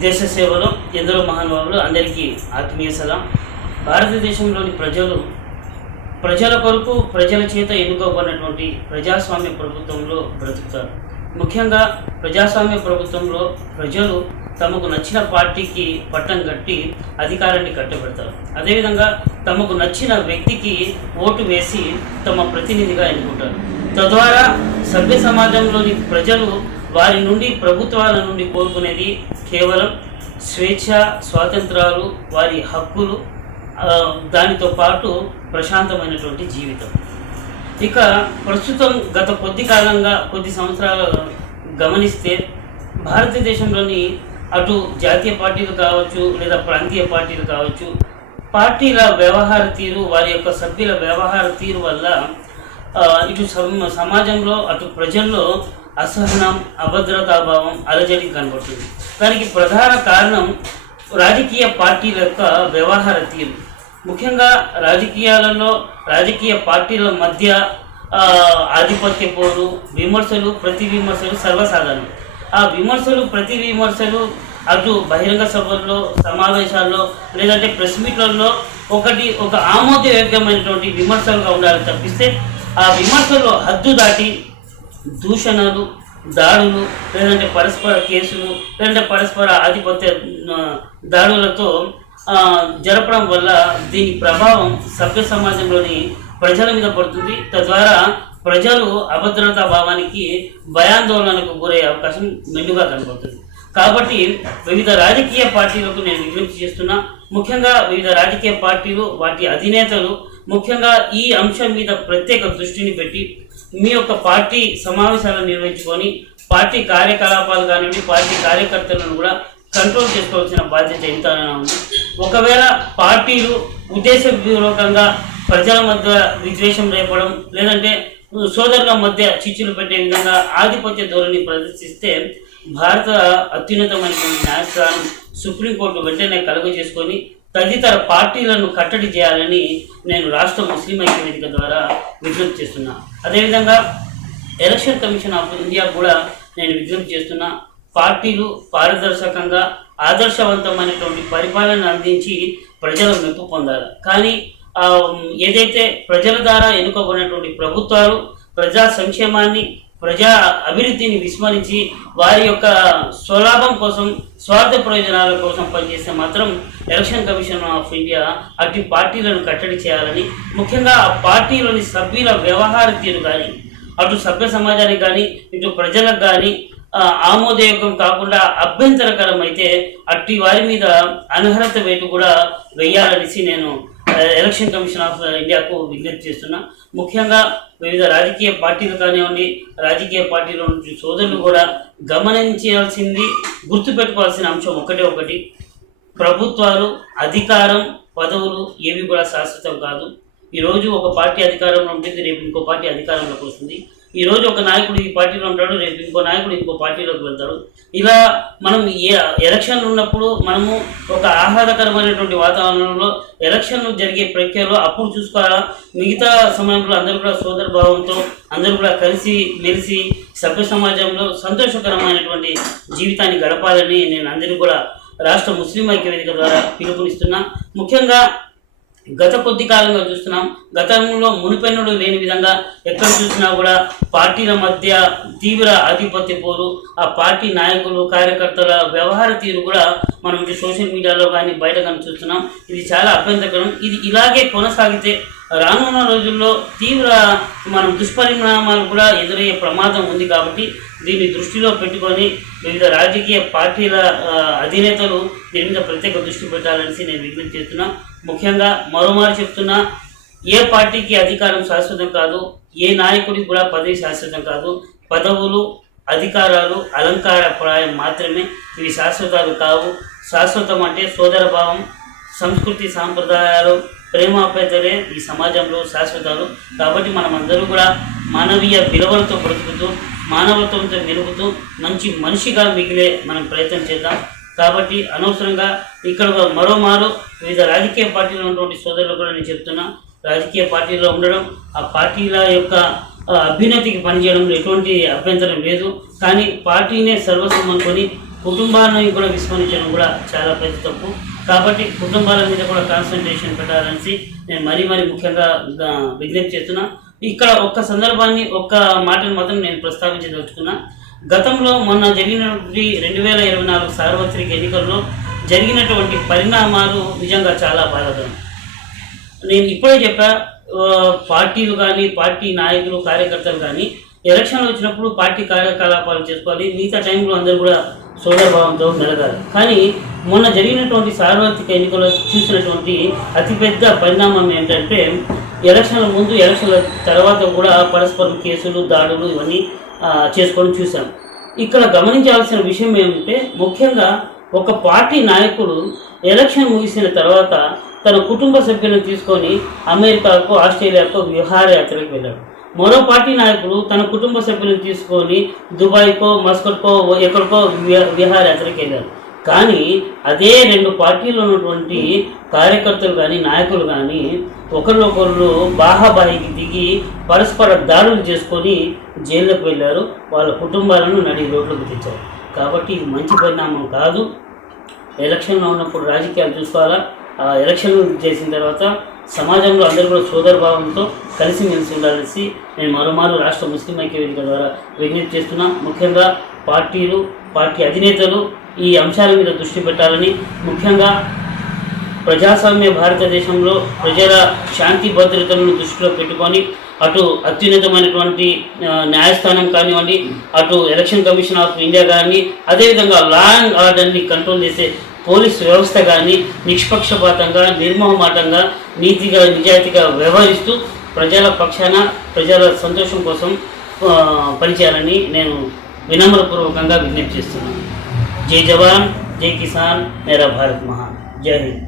దేశ సేవలో ఎందరో మహానుభావులు అందరికీ ఆత్మీయ సలాం. భారతదేశంలోని ప్రజలు ప్రజల కొరకు ప్రజల చేత ఎన్నుకోబడినటువంటి ప్రజాస్వామ్య ప్రభుత్వంలో బ్రతుకుతారు. ముఖ్యంగా ప్రజాస్వామ్య ప్రభుత్వంలో ప్రజలు తమకు నచ్చిన పార్టీకి పట్టం కట్టి అధికారాన్ని కట్టబెడతారు. అదేవిధంగా తమకు నచ్చిన వ్యక్తికి ఓటు వేసి తమ ప్రతినిధిగా ఎన్నుకుంటారు. తద్వారా సభ్య సమాజంలోని ప్రజలు వారి నుండి ప్రభుత్వాల నుండి కోరుకునేది కేవలం స్వేచ్ఛ స్వాతంత్రాలు వారి హక్కులు దానితో పాటు ప్రశాంతమైనటువంటి జీవితం. ఇక ప్రస్తుతం గత కొద్ది కాలంగా కొద్ది సంవత్సరాలు గమనిస్తే భారతదేశంలోని అటు జాతీయ పార్టీలు కావచ్చు లేదా ప్రాంతీయ పార్టీలు కావచ్చు పార్టీల వ్యవహార తీరు వారి యొక్క సభ్యుల వ్యవహార తీరు వల్ల ఇటు సమాజంలో అటు ప్రజల్లో అసహనం అభద్రతాభావం అలజడి కనబడుతుంది. దానికి ప్రధాన కారణం రాజకీయ పార్టీల యొక్క వ్యవహార తీరు. ముఖ్యంగా రాజకీయాలలో రాజకీయ పార్టీల మధ్య ఆధిపత్య పోరు విమర్శలు ప్రతి విమర్శలు సర్వసాధారణం. ఆ విమర్శలు ప్రతి విమర్శలు అటు బహిరంగ సభల్లో సమావేశాల్లో లేదంటే ప్రెస్ మీట్లలో ఒకటి ఒక ఆమోదయోగ్యమైనటువంటి విమర్శలుగా ఉండాలి తప్పిస్తే ఆ విమర్శలు హద్దు దాటి దూషణలు దాడులు లేదంటే పరస్పర కేసులు లేదంటే పరస్పర ఆధిపత్య దాడులతో జరపడం వల్ల దీని ప్రభావం సభ్య సమాజంలోని ప్రజల మీద పడుతుంది. తద్వారా ప్రజలు అభద్రతా భావానికి భయాందోళనకు గురయ్యే అవకాశం మెండుగా కనబడుతుంది. కాబట్టి వివిధ రాజకీయ పార్టీలకు నేను విజ్ఞప్తి చేస్తున్నా ముఖ్యంగా వివిధ రాజకీయ పార్టీలు వాటి అధినేతలు ముఖ్యంగా ఈ అంశం మీద ప్రత్యేక దృష్టిని పెట్టి మీ యొక్క పార్టీ సమావేశాలను నిర్వహించుకొని పార్టీ కార్యకలాపాలు కానివ్వండి పార్టీ కార్యకర్తలను కూడా కంట్రోల్ చేసుకోవాల్సిన బాధ్యత ఎంతైనా ఉంది. ఒకవేళ పార్టీలు ఉద్దేశపూర్వకంగా ప్రజల మధ్య విద్వేషం రేపడం లేదంటే సోదరుల మధ్య చిచ్చులు పెట్టే విధంగా ఆధిపత్య ధోరణి ప్రదర్శిస్తే భారత అత్యున్నతమైనటువంటి న్యాయస్థానం సుప్రీంకోర్టు వెంటనే కలుగు చేసుకొని తదితర పార్టీలను కట్టడి చేయాలని నేను రాష్ట్ర ముస్లిం ఐక్య వేదిక ద్వారా విజ్ఞప్తి చేస్తున్నా. అదేవిధంగా ఎలక్షన్ కమిషన్ ఆఫ్ ఇండియా కూడా నేను విజ్ఞప్తి చేస్తున్నా. పార్టీలు పారదర్శకంగా ఆదర్శవంతమైనటువంటి పరిపాలన అందించి ప్రజల మెప్పు పొందాలి. కానీ ఏదైతే ప్రజల ద్వారా ఎన్నుకోబడినటువంటి ప్రభుత్వాలు ప్రజా సంక్షేమాన్ని ప్రజా అభివృద్ధిని విస్మరించి వారి యొక్క స్వలాభం కోసం స్వార్థ ప్రయోజనాల కోసం పనిచేస్తే మాత్రం ఎలక్షన్ కమిషన్ ఆఫ్ ఇండియా అట్టి పార్టీలను కట్టడి చేయాలని ముఖ్యంగా ఆ పార్టీలోని సభ్యుల వ్యవహార తీరు కానీ అటు సభ్య సమాజానికి కానీ ఇటు ప్రజలకు కానీ ఆమోదయోగం కాకుండా అభ్యంతరకరం అయితే అట్టి వారి మీద అనర్హత వేటు కూడా వెయ్యాలనేసి నేను ఎలక్షన్ కమిషన్ ఆఫ్ ఇండియాకు విజ్ఞప్తి చేస్తున్నా. ముఖ్యంగా వివిధ రాజకీయ పార్టీలు కానివ్వండి రాజకీయ పార్టీలో ఉన్న సోదరులు కూడా గమనించాల్సింది గుర్తుపెట్టుకోవాల్సిన అంశం ఒకటే ఒకటి. ప్రభుత్వాలు అధికారం పదవులు ఏవి కూడా శాశ్వతం కాదు. ఈరోజు ఒక పార్టీ అధికారంలో ఉంటుంది రేపు ఇంకో పార్టీ అధికారంలోకి వస్తుంది. ఈరోజు ఒక నాయకుడు ఈ పార్టీలో ఉంటాడు రేపు ఇంకో నాయకుడు ఇంకో పార్టీలోకి వెళ్తాడు. ఇలా మనం ఏ ఎలక్షన్లు ఉన్నప్పుడు మనము ఒక ఆహ్లాదకరమైనటువంటి వాతావరణంలో ఎలక్షన్లు జరిగే ప్రక్రియలో అప్పుడు చూసుకోవాలా? మిగతా సమయంలో అందరూ కూడా సోదర భావంతో అందరూ కూడా కలిసి మెలిసి సభ్య సమాజంలో సంతోషకరమైనటువంటి జీవితాన్ని గడపాలని నేను అందరికీ కూడా రాష్ట్ర ముస్లిం ఐక్య వేదిక ద్వారా పిలుపునిస్తున్నా. ముఖ్యంగా గత కొద్ది కాలంగా చూస్తున్నాం. గతంలో మునిపెన్నుడు లేని విధంగా ఎక్కడ చూసినా కూడా పార్టీల మధ్య తీవ్ర ఆధిపత్య పోరు. ఆ పార్టీ నాయకులు కార్యకర్తల వ్యవహార తీరు కూడా మనం సోషల్ మీడియాలో కానీ బయట కానీ చూస్తున్నాం. ఇది చాలా అభ్యంతరకరం. ఇది ఇలాగే కొనసాగితే రానున్న రోజుల్లో తీవ్ర మనం దుష్పరిణామాలు కూడా ఎదురయ్యే ప్రమాదం ఉంది కాబట్టి దీన్ని దృష్టిలో పెట్టుకొని వివిధ రాజకీయ పార్టీల అధినేతలు దీని మీద ప్రత్యేక దృష్టి పెట్టాలనేసి నేను విజ్ఞప్తి చేస్తున్నా. ముఖ్యంగా మరోమారు చెప్తున్నా ఏ పార్టీకి అధికారం శాశ్వతం కాదు ఏ నాయకుడికి కూడా పదవి శాశ్వతం కాదు. పదవులు అధికారాలు అలంకారప్రాయం మాత్రమే ఇవి శాశ్వతాలు కావు. శాశ్వతం అంటే సోదరభావం సంస్కృతి సాంప్రదాయాలు ప్రేమాపేతలే ఈ సమాజంలో శాశ్వతాలు. కాబట్టి మనం అందరూ కూడా మానవీయ విలువలతో బ్రతుకుతూ మానవత్వంతో మెరుగుతూ మంచి మనిషిగా మిగిలే మనం ప్రయత్నం చేద్దాం. కాబట్టి అనవసరంగా ఇక్కడ మరోమారు వివిధ రాజకీయ పార్టీలో ఉన్నటువంటి సోదరులు కూడా నేను చెప్తున్నా. రాజకీయ పార్టీలో ఉండడం ఆ పార్టీల యొక్క అభ్యున్నతికి పనిచేయడంలో ఎటువంటి అభ్యంతరం లేదు. కానీ పార్టీనే సర్వస్వం అనుకొని కుటుంబాన్ని కూడా విస్మరించడం కూడా చాలా పెద్ద తప్పు. కాబట్టి కుటుంబాల మీద కూడా కాన్సన్ట్రేషన్ పెట్టాలనేసి నేను మరీ మరీ ముఖ్యంగా విజ్ఞప్తి చేస్తున్నా. ఇక్కడ ఒక్క సందర్భాన్ని ఒక్క మాటను మాత్రం నేను ప్రస్తావించదలుచుకున్నా. గతంలో మొన్న జరిగినటువంటి రెండు వేల ఇరవై నాలుగు సార్వత్రిక ఎన్నికల్లో జరిగినటువంటి పరిణామాలు నిజంగా చాలా బాధాకరం. నేను ఇప్పుడే చెప్పా పార్టీలు కానీ పార్టీ నాయకులు కార్యకర్తలు కానీ ఎలక్షన్లు వచ్చినప్పుడు పార్టీ కార్యకలాపాలు చేసుకోవాలి. మిగతా టైంలో అందరూ కూడా సోదరభావంతో మెలగాలి. కానీ మొన్న జరిగినటువంటి సార్వత్రిక ఎన్నికల్లో చూసినటువంటి అతిపెద్ద పరిణామం ఏంటంటే ఎలక్షన్ల ముందు ఎలక్షన్ల తర్వాత కూడా పరస్పరం కేసులు దాడులు ఇవన్నీ ఆ, చేసుకోవడం చూసాం ఇక్కడ గమనించాల్సిన విషయం ఏమంటే ముఖ్యంగా ఒక పార్టీ నాయకుడు ఎలక్షన్ ముగిసిన తర్వాత తన కుటుంబ సభ్యులను తీసుకొని అమెరికాకు ఆస్ట్రేలియాకు విహారయాత్రకు వెళ్ళాడు. మరో పార్టీ నాయకుడు తన కుటుంబ సభ్యులను తీసుకొని దుబాయ్కో మస్కట్కో ఎక్కడికో విహారయాత్రకి వెళ్ళారు. కానీ అదే రెండు పార్టీలో ఉన్నటువంటి కార్యకర్తలు కానీ నాయకులు కానీ ఒకరినొకరు బాహాబాహికి దిగి పరస్పర దాడులు చేసుకొని జైల్లోకి వెళ్ళారు. వాళ్ళ కుటుంబాలను నడి రోడ్లకు తెచ్చారు కాబట్టి ఇది మంచి పరిణామం కాదు. ఎలక్షన్లో ఉన్నప్పుడు రాజకీయాలు చూసుకోవాలా? ఆ ఎలక్షన్ చేసిన తర్వాత సమాజంలో అందరూ కూడా సోదరభావంతో కలిసిమెలిసి ఉండాలనేసి నేను మరోమారు రాష్ట్ర ముస్లిం ఐక్య వేదిక ద్వారా విజ్ఞప్తి చేస్తున్నా. ముఖ్యంగా పార్టీలు పార్టీ అధినేతలు ఈ అంశాల మీద దృష్టి పెట్టాలని ముఖ్యంగా ప్రజాస్వామ్య భారతదేశంలో ప్రజల శాంతి భద్రతలను దృష్టిలో పెట్టుకొని అటు అత్యున్నతమైనటువంటి న్యాయస్థానం కానివ్వండి అటు ఎలక్షన్ కమిషన్ ఆఫ్ ఇండియా కానీ అదేవిధంగా లా అండ్ ఆర్డర్ని కంట్రోల్ చేసే పోలీస్ వ్యవస్థ కానీ నిష్పక్షపాతంగా నిర్మోహమాటంగా నీతిగా నిజాయితీగా వ్యవహరిస్తూ ప్రజల పక్షాన ప్రజల సంతోషం కోసం పనిచేయాలని నేను వినమ్రపూర్వకంగా విజ్ఞప్తి చేస్తున్నాను. జై జవాన్ జై కిసాన్ మేరా భారత్ మహాన్ జై హింద్.